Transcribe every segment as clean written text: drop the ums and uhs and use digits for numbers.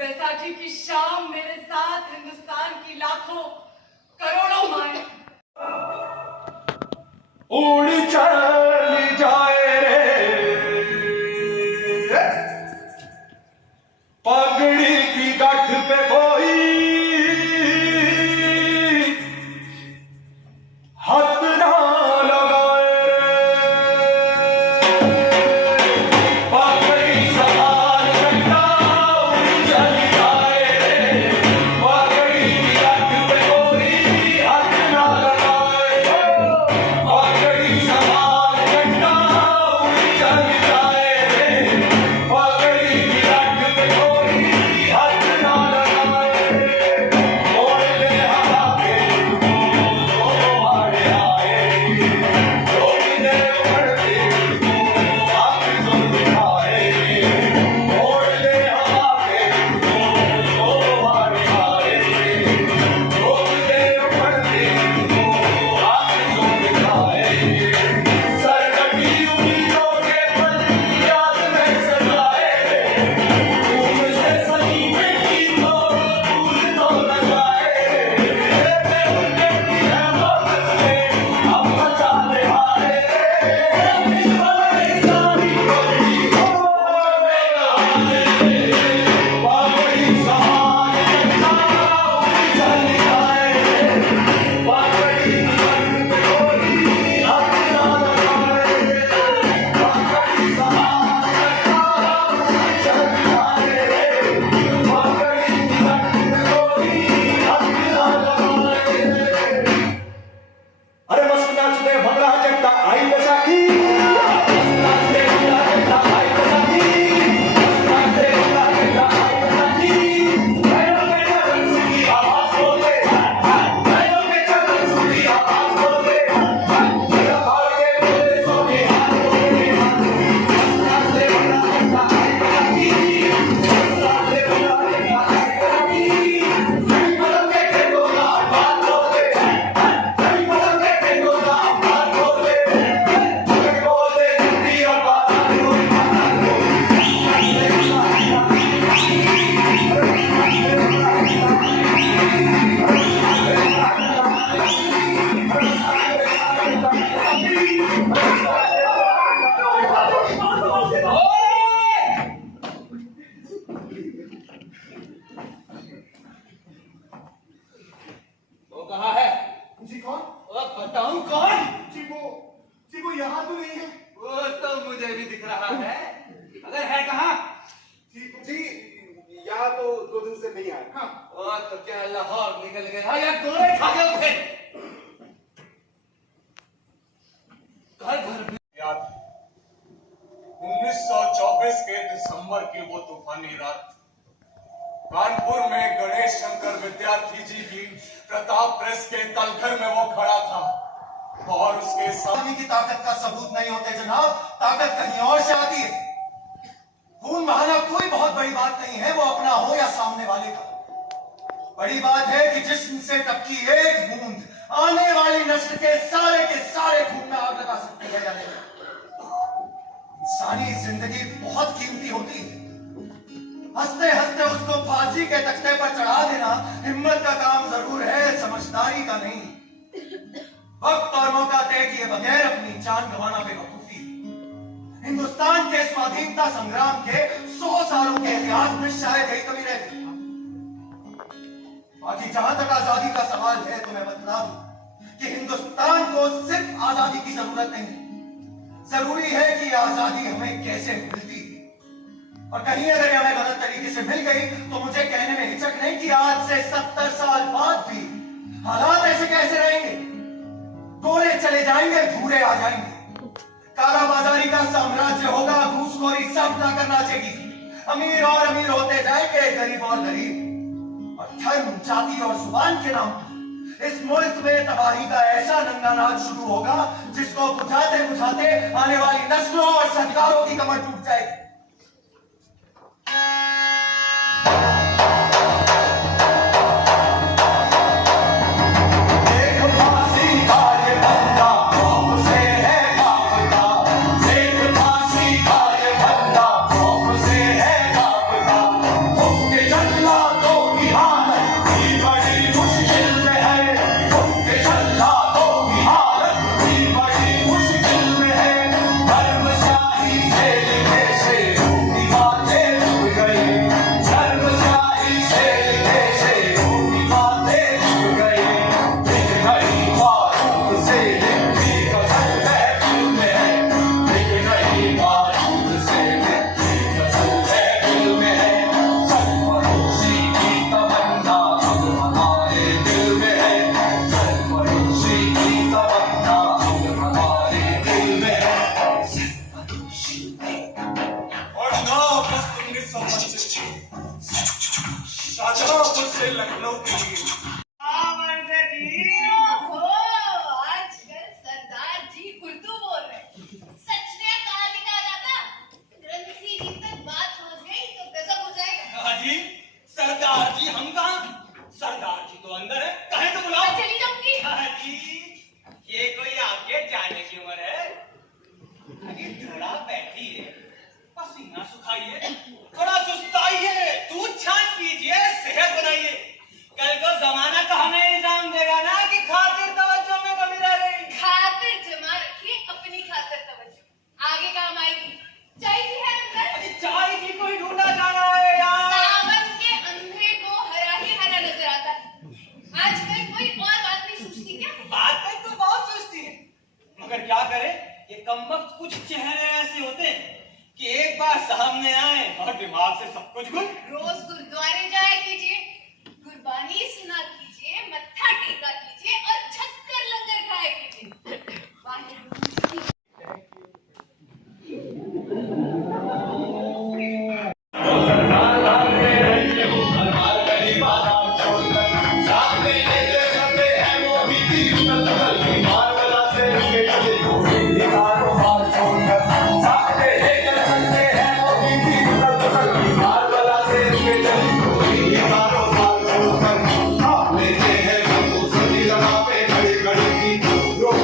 बैसाखी की शाम मेरे साथ हिंदुस्तान की लाखों करोड़ों माएं उड़ चली जाए रे पगड़ी की गठ पे कोई हाथ ना लगाए रे पगड़ी सवार कंधा उड़ चली जाए रे पगड़ी की गठ पे कोई हाथ ना लगाए पगड़ी सवार कंधा उड़ चली जाए रे पगड़ी की गठ पे कोई हाथ ना लगाए लाहौर निकल गया या गोरे खा गए उसे। घर घर में याद 1924 के दिसंबर की वो तूफानी रात, कानपुर में गणेश शंकर विद्यार्थी जी की प्रताप प्रेस के तलघर में वो खड़ा था और उसके सामने की ताकत का सबूत नहीं होते जनाब, ताकत कहीं और से आती है। खून बहाना कोई बहुत बड़ी बात नहीं है, वो अपना हो या सामने वाले का। बड़ी बात है कि जिस्म से टपकी एक बूंद आने वाली नस्ल के सारे खून में आग लगा सकती है या नहीं। इंसानी जिंदगी बहुत कीमती होती है, हंसते हंसते उसको फांसी के तख्ते पर चढ़ा देना हिम्मत का काम जरूर है, समझदारी का नहीं। वक्त और मौका तय किए बगैर अपनी जान गंवाना बेवकूफी। हिंदुस्तान के स्वाधीनता संग्राम के 100 सालों के इतिहास में शायद यही कभी रह गई। बाकी जहां तक आजादी का सवाल है तो मैं बता दूं कि हिंदुस्तान को सिर्फ आजादी की जरूरत नहीं, जरूरी है कि आजादी हमें कैसे मिलती है। और कहीं अगर हमें गलत तरीके से मिल गई तो मुझे कहने में हिचक नहीं कि आज से 70 साल बाद भी हालात ऐसे कैसे रहेंगे। गोरे चले जाएंगे, भूरे आ जाएंगे, कालाबाजारी का साम्राज्य होगा, घूसखोरी सब जाकर नाचेगी, अमीर और अमीर होते जाएंगे, गरीब और गरीब। और धर्म, जाति और जुबान के नाम इस मुल्क में तबाही का ऐसा नंगा नाच शुरू होगा जिसको बुझाते बुझाते आने वाली नस्लों और सरकारों की कमर टूट जाएगी। शाहजहांपुर से लखनऊ के लिए आजकल सरदार जी उर्दू बोल रहे, सच में कहा लिखा जाता, ग्रंथी जी तक बात पहुंच गई तो गजब हो जाएगा। जी सरदार जी हम कहाँ, सरदार जी तो अंदर है, कहे तो बुलाओ। चली जाऊंगी। जी ये कोई आपके जाने की उम्र है, अरे थोड़ा बैठिए, पसीना सुखाइए, थोड़ा सुस्ताइए, दूध छाछ पीजिए, सेहत बनाइए। कल को जमाना तो हमें इल्जाम देगा ना कि खातिर तवज्जो में कमी रह गई। खातिर जमा रखिए, अपनी खातिर तवज्जो आगे काम आएगी। चाय जी है अंदर? अरे चाय जी को ही ढूंढा जा रहा है यार। सावन के अंधेरे को हरा ही हरा नजर आता है। आजकल कोई और बात नहीं सोचती क्या? बात तो बहुत सोचती है, मगर क्या करे, ये कमबख्त कुछ चेहरे ऐसे होते हैं कि एक बार सामने आए और दिमाग से सब कुछ गुल। रोज गुरुद्वारे जाया कीजिए, गुरबानी सुना कीजिए, मत्था टेका कीजिए और छक्कर लंगर खाया कीजिए। वाहिगुरु रोक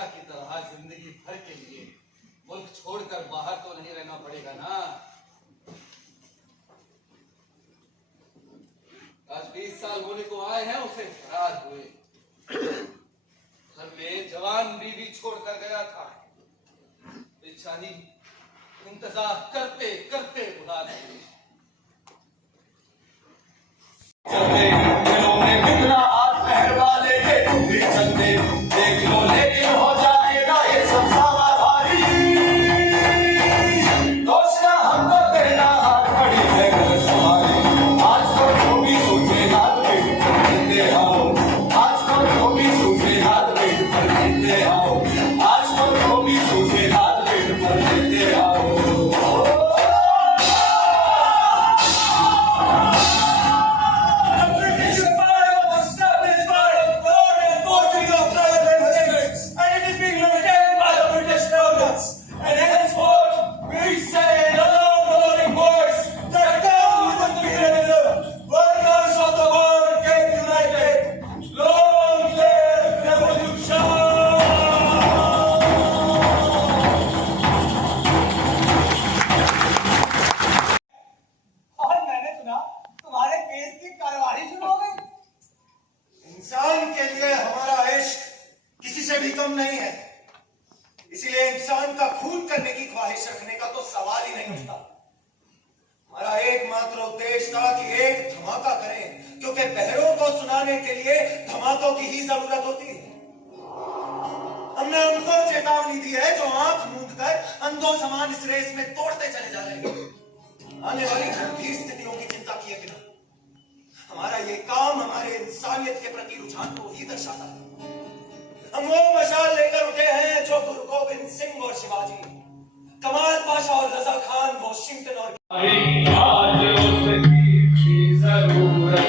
बादशाह की तरह जिंदगी भर के लिए मुल्क छोड़कर बाहर तो नहीं रहना पड़ेगा ना। आज 20 साल होने को आए हैं उसे फरार हुए। घर में जवान बीवी छोड़कर गया था, बेचारी इंतजार करते करते बुला गई। कितना आज मेहरबा लेके तुम भी चलते देख लो, लेकिन हो जाएगा ये सब सारा भारी। दोस्ता हमको देना हाथ बड़ी है गलत सवारी। आज तो जो भी सोचे हाथ पेट पर लेते आओ, आज तो जो भी सोचे हाथ पेट पर लेते आओ, आज तो जो भी सोचे हाथ पेट पर लेते आओ। और मैंने सुना तुम्हारे केस की कार्यवाही शुरू हो गई। इंसान के लिए हमारा इश्क किसी से भी कम नहीं है, इसीलिए इंसान का खून करने की ख्वाहिश रखने का तो सवाल ही नहीं उठता। हमारा एकमात्र उद्देश्य था कि एक धमाका करें, क्योंकि बहरों को सुनाने के लिए धमाकों की ही जरूरत होती है। हमने उनको चेतावनी दी है जो आंख मूंद कर अंधों समान इस रेस में तोड़ते चले जा रहे हैं। आने वाली गंभीर स्थितियों की चिंता किए बिना हमारा ये काम हमारे इंसानियत के प्रति रुझान को ही दर्शाता है। हम वो मशाल लेकर उठे हैं जो गुरु गोविंद सिंह और शिवाजी, कमाल पाशा और रजा खान वॉशिंगटन और आज उसकी जरूरत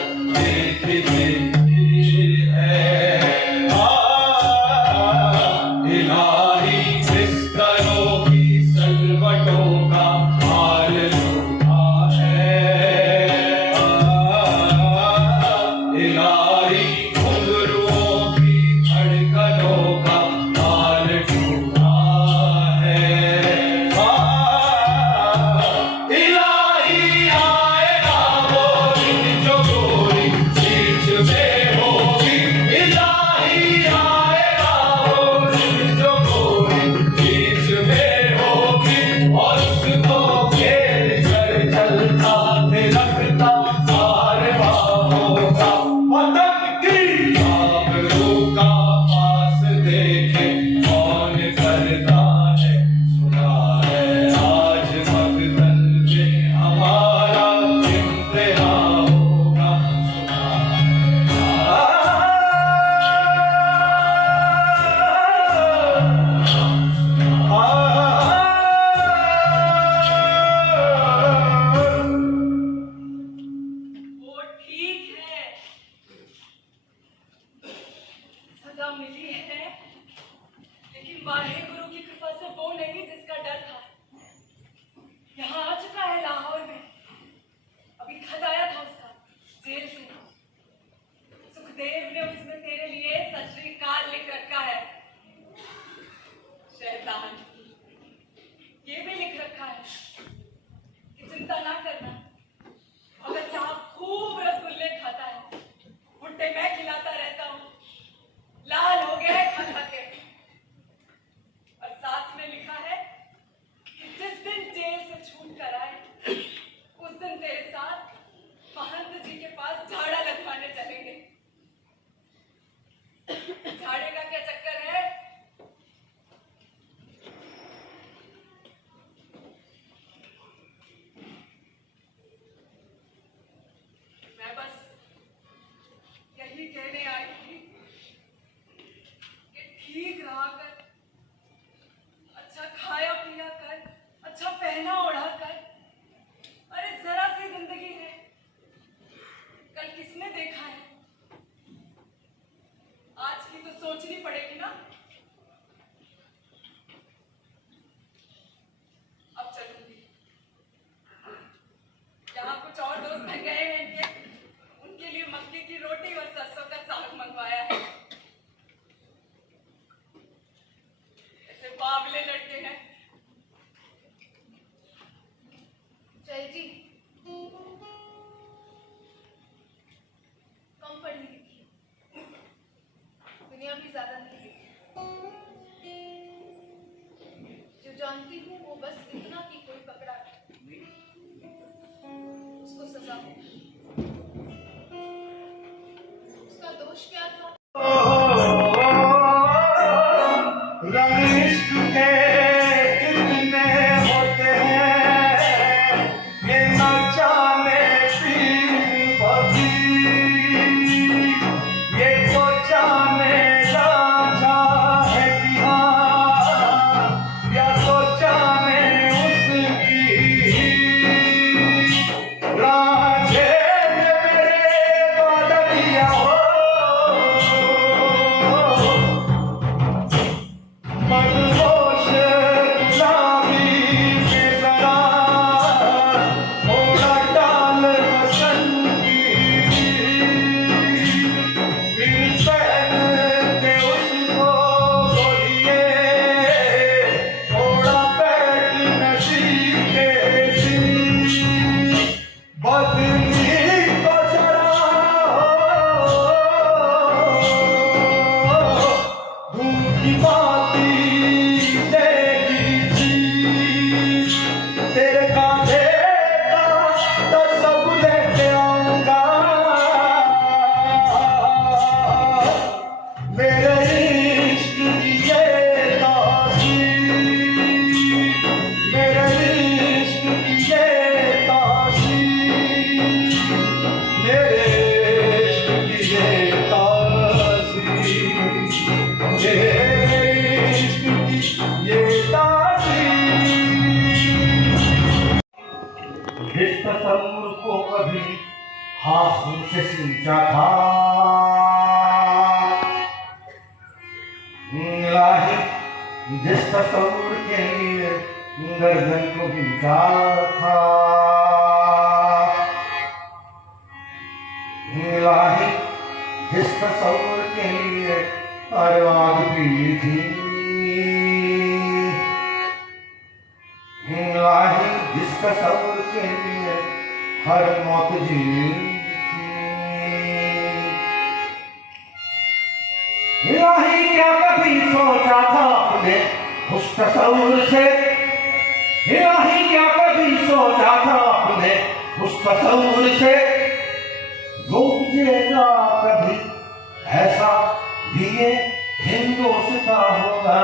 इलाही जिस करो की सलवटों का हाल लूटा है, इलाही घुंघरुओं की धड़कनों का हाल टूटा है। इलाही आएगा वो दिन जो गोरी बीच में होगी, इलाही आएगा वो दिन जो गोरी बीच में होगी, और उसको घेर कर चलता थिरकता कारवां होगा। वतन की आबरू का पास देखे कौन करता है, सुना है आज मकतल में हमारा इम्तिहान होगा, सुना वो ठीक है, सजा मिली है, लेकिन वाहेगुरु की कृपा से वो नहीं जिसका डर था। यहाँ आ चुका है लाहौर में, अभी खत आया था उसका जेल से। सुखदेव ने उसमें तेरे लिए सत श्री अकाल लिख रखा है। शैतान, ये भी लिख रखा है कि चिंता ना करना, अगर सांप खूब रसगुल्ले खाता है, भुट्टे मैं खिलाता रहता हूँ, लाल हो गया है खा खा के। और साथ में लिखा है बावले लड़के हैं। जय जी कम पढ़ी लिखी, दुनिया भी ज्यादा नहीं देखी। जो जानती हूँ वो बस इतना कि कोई पकड़ा है, उसको सजा हो। उसका दोष क्या था? रंग इश्क के कितने होते हैं, ये न जाने पीर फकीर, ये तो जाने राजा है कि हाँ, या तो जाने उसकी राजे ने मेरे बदलिया हो। मनोश गुलाबी में जरा थोड़ा डाल बसंती, फिर पहनते उसको बोलिए थोड़ा बैठ नसीबे सी, बदली को जरा धूप की बाती देगी जी, तेरे कांधे का तो सब लेके आऊंगा, मेरे इश्क की ये दासी, मेरे इश्क की ये दासी, मेरे इश्क की ये दासी, मेरे इश्क की ये दासी। जिस तस्वुर को कभी हाथों से सींचा था, इलाही जिस तस्वुर के लिए गर्दन को बीता था, इलाही जिस तस्वुर के लिए हर आग पी थी, इलाही जिस तस्वुर के लिए हर मौत जी थी, इलाही क्या कभी सोचा था आपने उस तस्वुर से, इलाही क्या कभी सोचा था आपने उस तस्वुर से, रोकेगा कभी ऐसा भी ये हिंदुस्तान होगा।